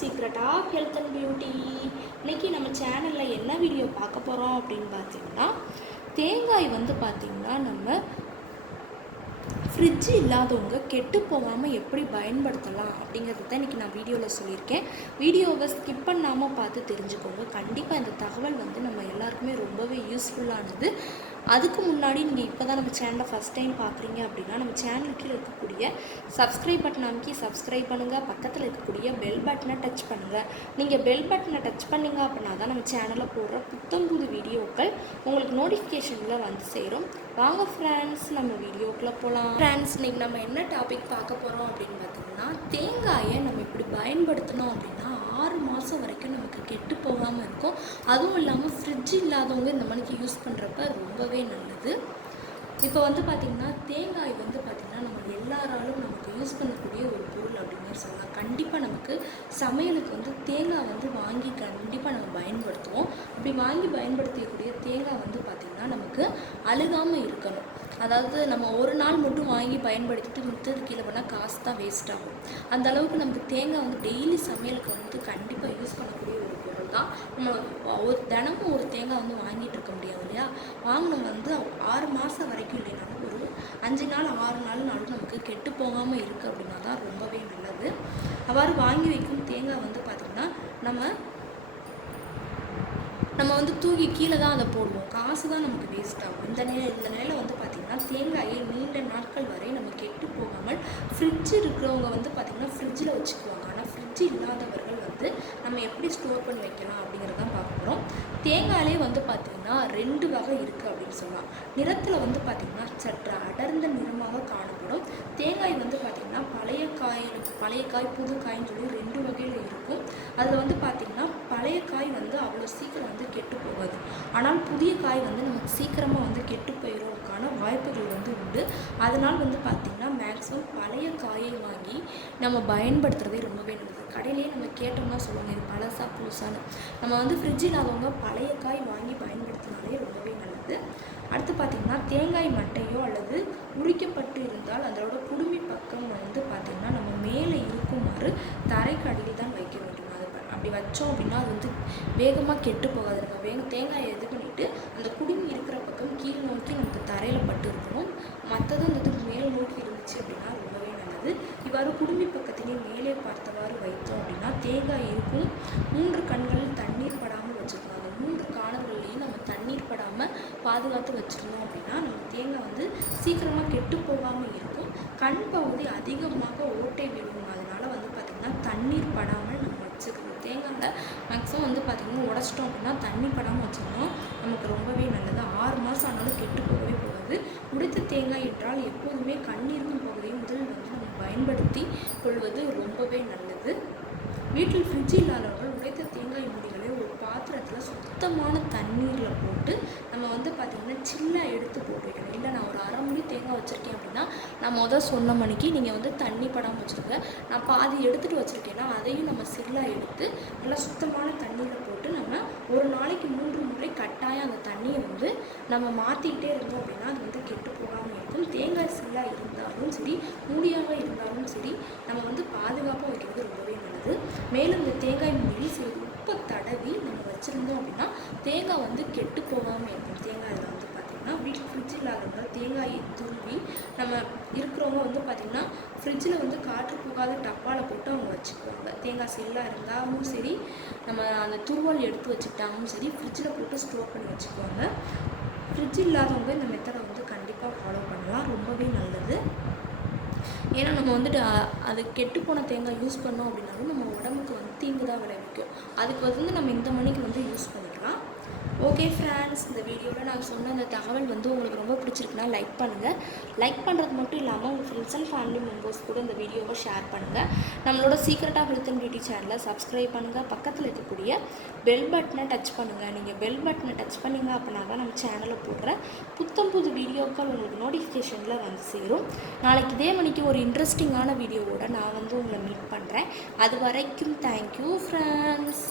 Secret of health and beauty. இன்றைக்கி நம்ம சேனலில் என்ன வீடியோ பார்க்க போகிறோம் அப்படின்னு பார்த்தீங்கன்னா, தேங்காய் வந்து பார்த்திங்கன்னா நம்ம ஃப்ரிட்ஜ் இல்லாதவங்க கெட்டு போகாமல் எப்படி பயன்படுத்தலாம் அப்படிங்கிறது தான் இன்றைக்கி நான் வீடியோவில் சொல்லியிருக்கேன். வீடியோவை ஸ்கிப் பண்ணாமல் பார்த்து தெரிஞ்சுக்கோங்க. கண்டிப்பாக இந்த தகவல் வந்து நம்ம எல்லாருக்குமே ரொம்பவே யூஸ்ஃபுல்லானது. அதுக்கு முன்னாடி நீங்கள் இப்போ தான் நம்ம சேனலை ஃபஸ்ட் டைம் பார்க்குறீங்க அப்படின்னா நம்ம சேனலுக்கு இருக்கக்கூடிய சப்ஸ்கிரைப் பட்டன் அமைக்கி சப்ஸ்கிரைப் பண்ணுங்கள். பக்கத்தில் இருக்கக்கூடிய பெல் பட்டனை டச் பண்ணுங்கள். நீங்கள் பெல் பட்டனை டச் பண்ணிங்க அப்படின்னா தான் நம்ம சேனலில் போடுற புத்தம்புது வீடியோக்கள் உங்களுக்கு நோட்டிஃபிகேஷனில் வந்து சேரும். வாங்க ஃப்ரெண்ட்ஸ், நம்ம வீடியோக்குள்ளே போகலாம். ஃப்ரெண்ட்ஸ், இன்றைக்கி நம்ம என்ன டாபிக் பார்க்க போகிறோம் அப்படின்னு பார்த்தீங்கன்னா, தேங்காயை நம்ம இப்படி பயன்படுத்தினோம் அப்படின்னா 6 மாதம் வரைக்கும் நமக்கு கெட்டு போகாமல் இருக்கும். அதுவும் இல்லாமல் ஃப்ரிட்ஜ் இல்லாதவங்க இந்த மணிக்கு யூஸ் பண்ணுறப்ப ரொம்பவே நல்லது. இப்போ வந்து பார்த்திங்கன்னா தேங்காய் வந்து பார்த்திங்கன்னா நம்ம எல்லாராலும் நமக்கு யூஸ் பண்ணக்கூடிய ஒரு பொருள் அப்படின்னு சொல்லலாம். கண்டிப்பாக நமக்கு சமையலுக்கு வந்து தேங்காய் வந்து வாங்கி கண்டிப்பாக நம்ம பயன்படுத்துவோம். அப்படி வாங்கி பயன்படுத்தக்கூடிய தேங்காய் வந்து பார்த்திங்கன்னா நமக்கு அழுகாமல் இருக்கணும். அதாவது நம்ம ஒரு நாள் மட்டும் வாங்கி பயன்படுத்திட்டு மித்தது கீழே பண்ணால் காசு தான் வேஸ்ட் ஆகும். அந்த அளவுக்கு நமக்கு தேங்காய் வந்து டெய்லி சமையலுக்கு வந்து கண்டிப்பாக யூஸ் பண்ணக்கூடிய ஒரு பொருள் தான். நம்ம தினமும் ஒரு தேங்காய் வந்து வாங்கிட்டு இருக்க முடியாது இல்லையா? வாங்கினவங்க வந்து 6 மாதம் வரைக்கும் இல்லைனாலும் ஒரு 5 நாள் 6 நாள்னாலும் நமக்கு கெட்டு போகாமல் இருக்குது அப்படின்னா தான் ரொம்பவே நல்லது. அவ்வாறு வாங்கி வைக்கும் தேங்காய் வந்து பார்த்திங்கன்னா நம்ம வந்து தூக்கி கீழே தான் அதை போடுவோம். காசு தான் நமக்கு வேஸ்ட் ஆகும். இந்த நிலையில் வந்து பார்த்திங்கன்னா தேங்காயை நீண்ட நாட்கள் வரை நம்ம கெட்டு போகாமல் ஃப்ரிட்ஜ் இருக்கிறவங்க வந்து பார்த்திங்கன்னா ஃப்ரிட்ஜில் வச்சுக்குவாங்க. ஆனால் ஃப்ரிட்ஜ் இல்லாதவர்கள் வந்து நம்ம எப்படி ஸ்டோர் பண்ணி வைக்கலாம் அப்படிங்கிறதான் பார்க்க போகிறோம். தேங்காயிலே வந்து பார்த்திங்கன்னா 2 வகை இருக்குது அப்படின்னு சொல்லலாம். நிறத்தில் வந்து பார்த்திங்கன்னா சற்று அடர்ந்த நிறமாக காணப்படும். தேங்காய் வந்து பார்த்திங்கன்னா பழைய காய் புது காய்ன்னு சொல்லி 2 வகையில் இருக்கும். அதில் வந்து பார்த்திங்கன்னா பழைய காய் வந்து அவ்வளோ சீக்கிரம் வந்து கெட்டு போகாது. ஆனால் புதிய காய் வந்து நமக்கு சீக்கிரமாக வந்து கெட்டு போயிடுறதுக்கான வாய்ப்புகள் வந்து உண்டு. அதனால் வந்து பார்த்திங்கன்னா மேக்ஸிமம் பழைய காயை வாங்கி நம்ம பயன்படுத்துகிறதே ரொம்பவே நல்லது. கடையிலேயே நம்ம கேட்டோம்னா சொல்லுவாங்க இது பழசா புதுசான்னு. நம்ம வந்து ஃப்ரிட்ஜ் இல்லாதவங்க பழைய காய் வாங்கி பயன்படுத்தினாலே ரொம்பவே நல்லது. அடுத்து பார்த்திங்கன்னா தேங்காய் மட்டையோ அல்லது உரிக்கப்பட்டு இருந்தால் அதோட குடுமி பக்கம் வந்து பார்த்திங்கன்னா நம்ம மேலே இருக்குமாறு தரைக்கு அடியில் தான் வைக்க வேண்டும். அப்படி வச்சோம் அப்படின்னா அது வந்து வேகமாக கெட்டு போகாது. நம்ம தேங்காயை இது பண்ணிவிட்டு அந்த குடுமி இருக்கிற பக்கம் கீழ் நோக்கி நமக்கு தரையில் பட்டு இருக்கணும். மற்றதும் அந்த மேல் நோக்கி இருந்துச்சு அப்படின்னா ரொம்பவே நல்லது. இவ்வாறு குடுமி பக்கத்திலே மேலே பார்த்தவாறு வைத்தோம் அப்படின்னா தேங்காய் இருக்கும் 3 கண்களில் தண்ணீர் படாமல் வச்சுருக்கணும். அந்த 3 காணல்கள்லேயும் நம்ம தண்ணீர் படாமல் பாதுகாத்து வச்சுருந்தோம் அப்படின்னா நம்ம தேங்காய் வந்து சீக்கிரமாக கெட்டு போகாமல் இருக்கும். கண் பகுதி அதிகமாக ஓட்டை விழுவும். அதனால் வந்து பார்த்திங்கன்னா தண்ணீர் படாமல் நம்ம வச்சுக்கணும். தேங்காயில் மேக்ஸிமம் வந்து பார்த்திங்கன்னா உடச்சிட்டோம் அப்படின்னா தண்ணி படாமல் வச்சுக்கணும். நமக்கு ரொம்பவே நல்லது. 6 மாதம் ஆனாலும் கெட்டு போகவே போகாது. உடைத்த தேங்காய் என்றால் எப்போதுமே கண்ணீருக்கும் பகுதியை முதலில் வந்து நம்ம பயன்படுத்தி கொள்வது ரொம்பவே நல்லது. வீட்டில் ஃப்ரிட்ஜ் இல்லாதவர்கள் உடைத்த தேங்காய் மூடிகளை ஒரு பாத்திரத்தில் சுத்தமான தண்ணீரில் போட்டு நம்ம வந்து பார்த்திங்கன்னா சில்லாக எடுத்து போட்டு வைக்கணும். இல்லை நான் ஒரு அரை மூடி தேங்காய் வச்சுருக்கேன் அப்படின்னா நான் சொன்ன மணிக்கு நீங்கள் வந்து தண்ணி படாமல் வச்சுருங்க. நான் பாதி எடுத்துகிட்டு வச்சுருக்கேன்னா அதையும் நம்ம சில்லாக எடுத்து நல்லா சுத்தமான தண்ணீரில் போட்டு நம்ம ஒரு நாளைக்கு 3 முறை கட்டாயம் அந்த தண்ணியை வந்து நம்ம மாற்றிக்கிட்டே இருந்தோம் அப்படின்னா அது வந்து கெட்டு போகாமல் இருக்கும். தேங்காய் சில்லாக இருந்தாலும் சரி மூடியாக இருந்தாலும் சரி நம்ம வந்து பாதுகாப்பாக வைக்கிறது ரொம்பவே நல்லது. மேலும் இந்த தேங்காய் மூடியில் சில உப்பை தடவி நம்ம வச்சுருந்தோம் அப்படின்னா தேங்காய் வந்து கெட்டு போகாமல் இருக்கும். தேங்காயில் வந்து பார்த்திங்கன்னா வீட்டில் ஃப்ரிட்ஜ் இல்லாதவங்க தேங்காயை துருவி நம்ம இருக்கிறவங்க வந்து பார்த்திங்கன்னா ஃப்ரிட்ஜில் வந்து காற்று போகாத டப்பாவில் போட்டு அவங்க வச்சுக்குவாங்க. தேங்காய் செல்லாக இருந்தாலும் சரி நம்ம அந்த துருவல் எடுத்து வச்சுக்கிட்டாலும் சரி ஃப்ரிட்ஜில் போட்டு ஸ்டோர் பண்ணி வச்சுக்குவாங்க. ஃப்ரிட்ஜ் இல்லாதவங்க இந்த மெத்தடை வந்து கண்டிப்பாக ஃபாலோ பண்ணலாம். ரொம்பவே நல்லது. ஏன்னா நம்ம வந்துட்டு அது கெட்டுப்போன தேங்காய் யூஸ் பண்ணோம் அப்படின்னாலும் நம்ம உடம்புக்கு வந்து தீங்கு தான் விளைவிக்கும். அதுக்கு வந்து நம்ம இந்த மணிக்கு வந்து யூஸ் பண்ணிக்கலாம். ஓகே ஃப்ரெண்ட்ஸ், இந்த வீடியோவில் நான் சொன்ன இந்த தகவல் வந்து உங்களுக்கு ரொம்ப பிடிச்சிருக்குன்னா லைக் பண்ணுங்கள். லைக் பண்ணுறது மட்டும் இல்லாமல் உங்கள் ஃப்ரெண்ட்ஸ் அண்ட் ஃபேமிலி மெம்பர்ஸ் கூட இந்த வீடியோவை ஷேர் பண்ணுங்கள். நம்மளோட secret of health and beauty சேனலை சப்ஸ்கிரைப் பண்ணுங்கள். பக்கத்தில் இருக்கக்கூடிய பெல் பட்டனை டச் பண்ணுங்கள். நீங்கள் பெல் பட்டனை டச் பண்ணிங்க அப்படின்னா தான் நம்ம சேனலில் போடுற புது வீடியோக்கள் உங்களுக்கு நோட்டிஃபிகேஷனில் வந்து சேரும். நாளைக்கு இதே மணிக்கு ஒரு இன்ட்ரெஸ்டிங்கான வீடியோவோட நான் வந்து உங்களை மீட் பண்ணுறேன். அது வரைக்கும் தேங்க்யூ ஃப்ரெண்ட்ஸ்.